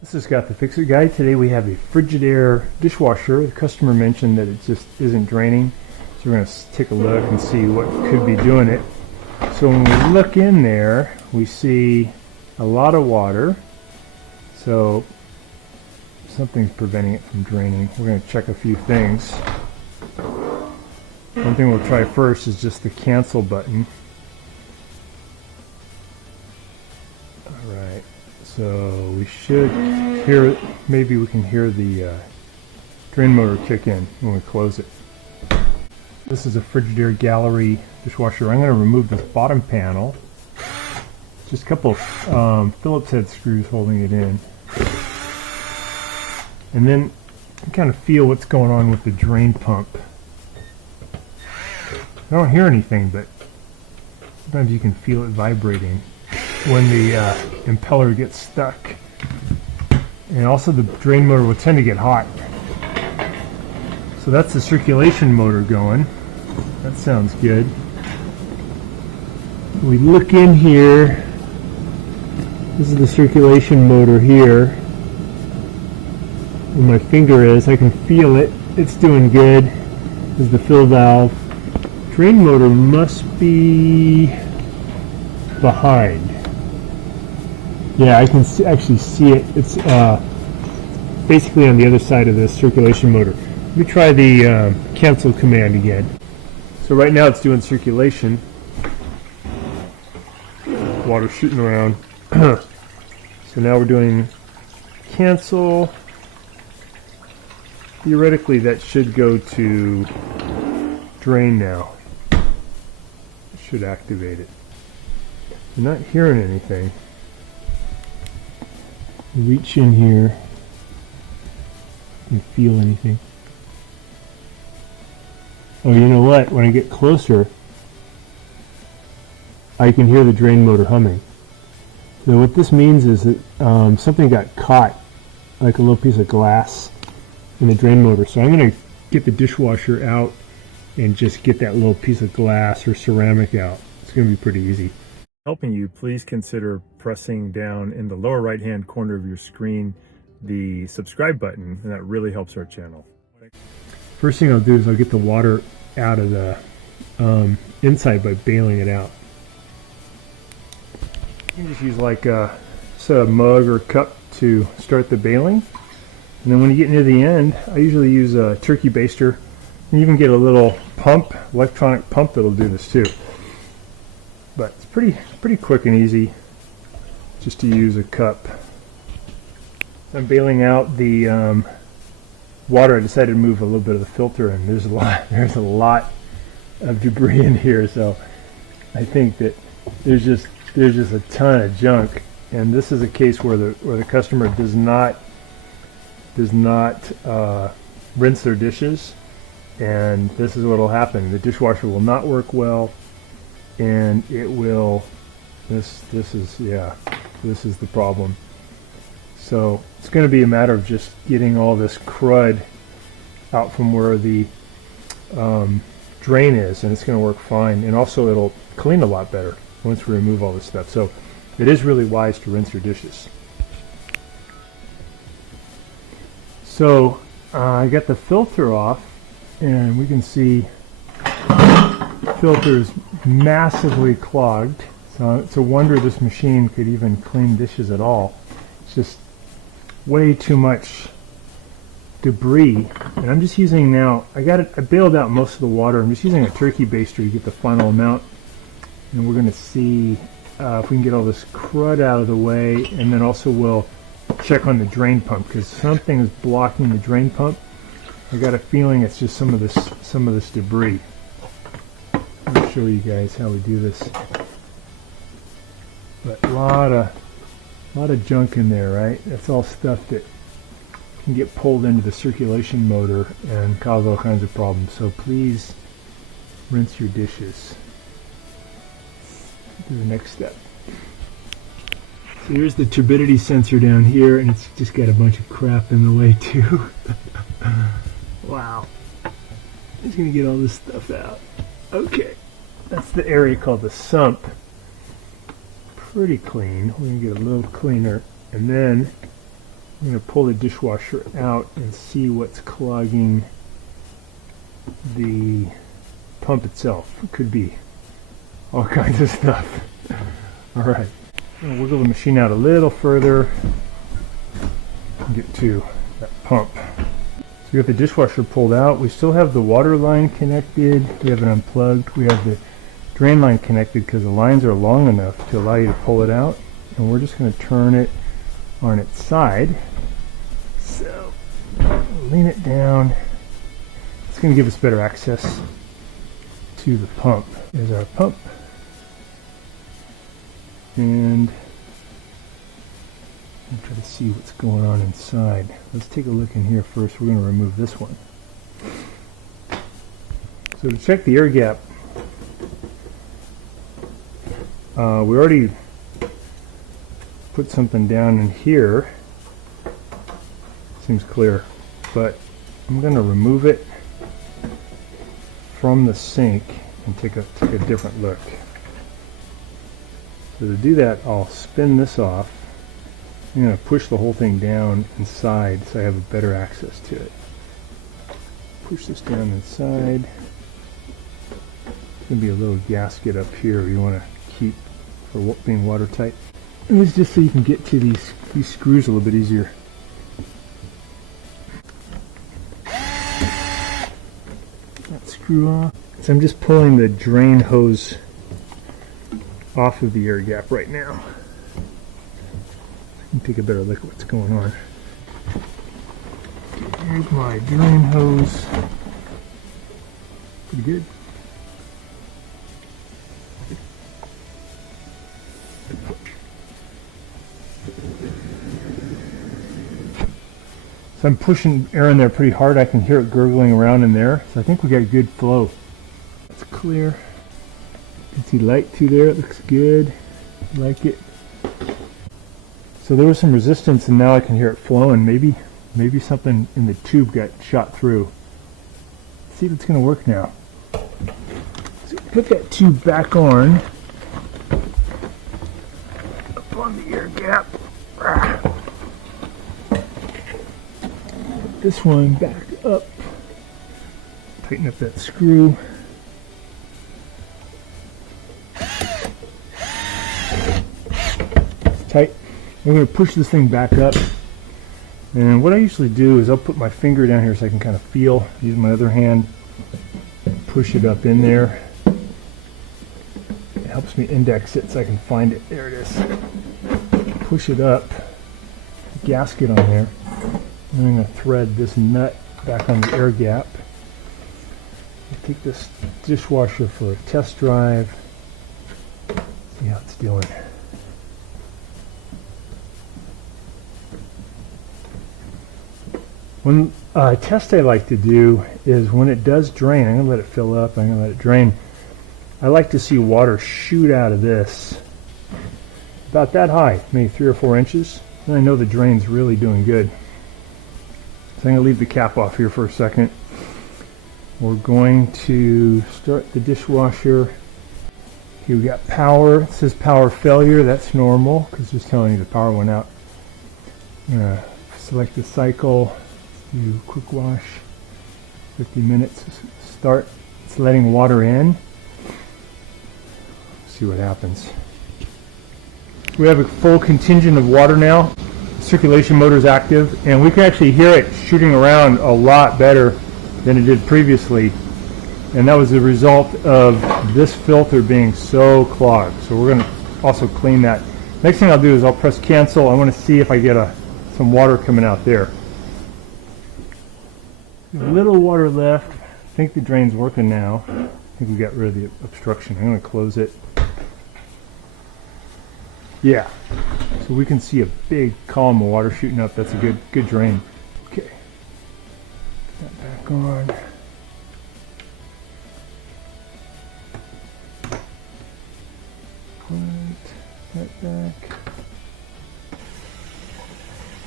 This is Scott the Fix-It Guy. Today we have a Frigidaire dishwasher. The customer mentioned that it just isn't draining. So we're going to take a look and see what could be doing it. So when we look in there, we see a lot of water. So something's preventing it from draining. We're going to check a few things. One thing we'll try first is just the cancel button. Alright, so we should hear it. Maybe we can hear the drain motor kick in when we close it. This is a Frigidaire Gallery dishwasher. I'm going to remove this bottom panel. Just a couple Phillips head screws holding it in. And then kind of feel what's going on with the drain pump. I don't hear anything, but sometimes you can feel it vibrating when the impeller gets stuck. And also the drain motor will tend to get hot. So that's the circulation motor going. That sounds good. We look in here. This is the circulation motor here. Where my finger is, I can feel it. It's doing good. This is the fill valve. Drain motor must be behind. Yeah, I can actually see it. It's basically on the other side of the circulation motor. Let me try the cancel command again. So right now it's doing circulation. Water shooting around. So now we're doing cancel. Theoretically that should go to drain now. Should activate it. I'm not hearing anything. Reach in here and feel anything. Oh, you know what? When I get closer, I can hear the drain motor humming. So what this means is that something got caught, like a little piece of glass, in the drain motor. So I'm going to get the dishwasher out and just get that little piece of glass or ceramic out. It's going to be pretty easy. Helping you, please consider pressing down in the lower right hand corner of your screen the subscribe button, and that really helps our channel. First thing I'll do is I'll get the water out of the inside by bailing it out. You can just use like a mug or cup to start the bailing, and then when you get near the end, I usually use a turkey baster. You even get a little pump, electronic pump, that'll do this too. But it's pretty quick and easy just to use a cup. I'm bailing out the water. I decided to move a little bit of the filter, and there's a lot of debris in here. So I think that there's just a ton of junk, and this is a case where the customer does not rinse their dishes. And this is what will happen. The dishwasher will not work well, and it will, this is the problem. So it's going to be a matter of just getting all this crud out from where the drain is, and it's going to work fine. And also it'll clean a lot better once we remove all this stuff. So it is really wise to rinse your dishes. So I got the filter off, and we can see the filter is massively clogged. So it's a wonder this machine could even clean dishes at all. It's just way too much debris. And I'm just using now, I bailed out most of the water. I'm just using a turkey baster to get the final amount. And we're going to see if we can get all this crud out of the way. And then also we'll check on the drain pump, because something is blocking the drain pump. I got a feeling it's just some of this debris. I'll show you guys how we do this. But a lot of junk in there, right? That's all stuff that can get pulled into the circulation motor and cause all kinds of problems. So please rinse your dishes. Do the next step. So here's the turbidity sensor down here, and it's just got a bunch of crap in the way too. Wow. Just gonna get all this stuff out. Okay. That's the area called the sump. Pretty clean. We're gonna get a little cleaner, and then I'm going to pull the dishwasher out and see what's clogging the pump itself. It could be all kinds of stuff. All right, I'm going to wiggle the machine out a little further and get to that pump. So we got the dishwasher pulled out. We still have the water line connected. We have it unplugged. We have the drain line connected because the lines are long enough to allow you to pull it out. And we're just going to turn it on its side. So lean it down. It's going to give us better access to the pump. There's our pump. And I'll try to see what's going on inside. Let's take a look in here first. We're going to remove this one. So to check the air gap, we already put something down in here. Seems clear, but I'm going to remove it from the sink and take a different look. So to do that, I'll spin this off. I'm going to push the whole thing down inside so I have a better access to it. Push this down inside. There's going to be a little gasket up here you want to keep for being watertight. And this is just so you can get to these screws a little bit easier. That screw off. So I'm just pulling the drain hose off of the air gap right now. Let me take a better look at what's going on. Okay, here's my drain hose. Pretty good. So I'm pushing air in there pretty hard. I can hear it gurgling around in there. So I think we got good flow. It's clear. You can see light through there. It looks good. I like it. So there was some resistance, and now I can hear it flowing. Maybe something in the tube got shot through. Let's see if it's going to work now. So put that tube back on. Up on the air gap. Put this one back up. Tighten up that screw. It's tight. I'm going to push this thing back up, and what I usually do is I'll put my finger down here so I can kind of feel, use my other hand, push it up in there. It helps me index it so I can find it. There it is. Push it up, gasket on there, and I'm going to thread this nut back on the air gap. I'll take this dishwasher for a test drive, see how it's doing. One test I like to do is when it does drain, I'm going to let it fill up, I'm going to let it drain. I like to see water shoot out of this about that high, maybe 3 or 4 inches, and I know the drain's really doing good. So I'm going to leave the cap off here for a second. We're going to start the dishwasher. Okay, we got power. It says power failure. That's normal because it's just telling you the power went out. I'm going to select the cycle. Do quick wash, 50 minutes. Start. It's letting water in. See what happens. We have a full contingent of water now. The circulation motor is active, and we can actually hear it shooting around a lot better than it did previously. And that was the result of this filter being so clogged. So we're going to also clean that. Next thing I'll do is I'll press cancel. I want to see if I get some water coming out there. A little water left. I think the drain's working now. I think we got rid of the obstruction. I'm going to close it. Yeah. So we can see a big column of water shooting up. That's a good drain. Okay. Put that back on. Put that back.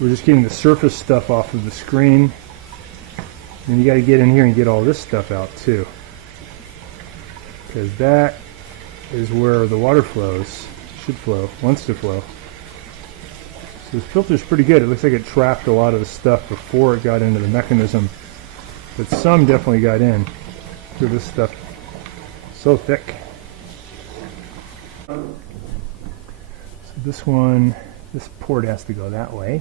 We're just getting the surface stuff off of the screen. And you got to get in here and get all this stuff out too, because that is where the water flows, should flow, wants to flow. So this filter's pretty good. It looks like it trapped a lot of the stuff before it got into the mechanism, but some definitely got in through this stuff. So thick. So this one, this port has to go that way.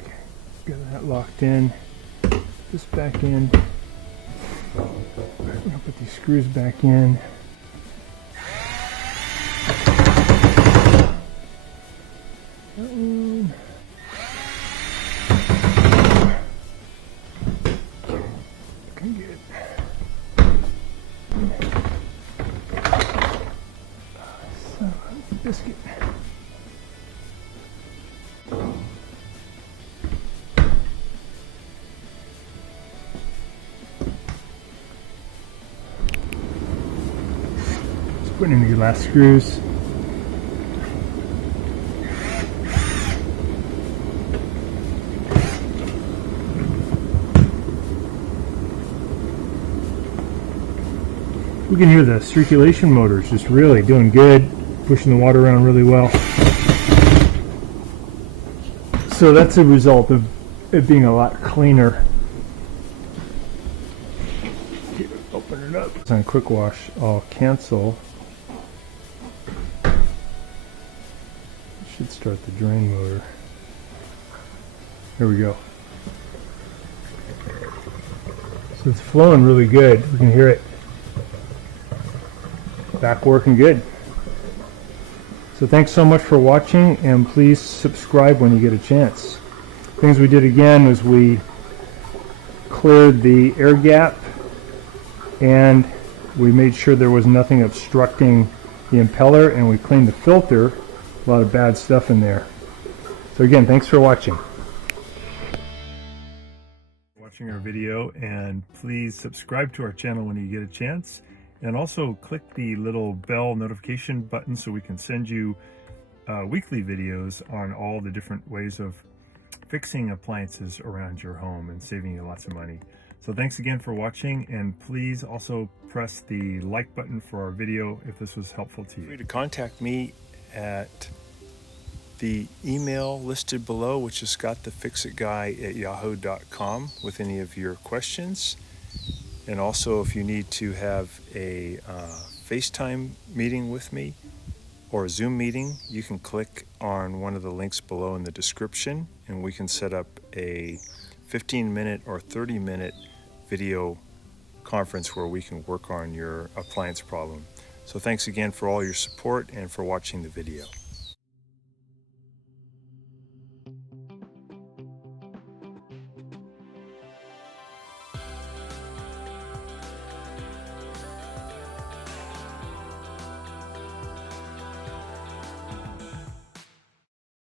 Okay, got that locked in. This back in. We're gonna put these screws back in. Looking good. Son of a biscuit. Putting in the last screws. We can hear the circulation motors just really doing good, pushing the water around really well. So that's a result of it being a lot cleaner. Open it up. It's on quick wash. I'll cancel. Should start the drain motor. There we go. So it's flowing really good. We can hear it. Back working good. So thanks so much for watching, and please subscribe when you get a chance. Things we did again was we cleared the air gap, and we made sure there was nothing obstructing the impeller, and we cleaned the filter. A lot of bad stuff in there. So again, thanks for watching. Watching our video, and please subscribe to our channel when you get a chance, and also click the little bell notification button so we can send you weekly videos on all the different ways of fixing appliances around your home and saving you lots of money. So thanks again for watching, and please also press the like button for our video if this was helpful to you. Feel free to contact me at the email listed below, which is scottthefixitguy@yahoo.com, with any of your questions. And also, if you need to have a FaceTime meeting with me or a Zoom meeting, you can click on one of the links below in the description, and we can set up a 15-minute or 30-minute video conference where we can work on your appliance problem. So thanks again for all your support and for watching the video.